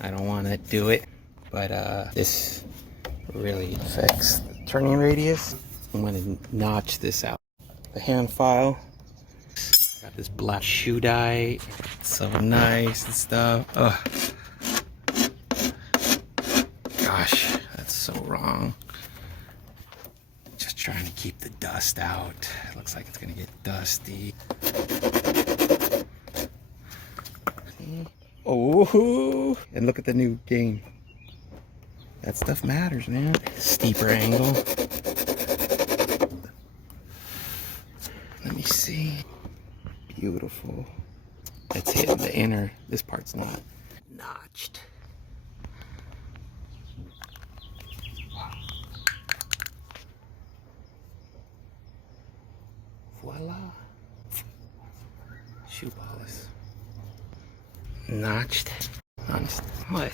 I don't want to do it, but this really affects the turning radius. I'm going to notch this out. The hand file, got this black shoe dye, it's so nice and stuff. Oh, gosh, that's so wrong. Just trying to keep the dust out. Looks like it's gonna get dusty. Oh, and look at the new game. That stuff matters, man. Steeper angle. Let me see. Beautiful. That's it. The inner, this part's not notched. Voila. Shoe polish. Notched. Honest. What?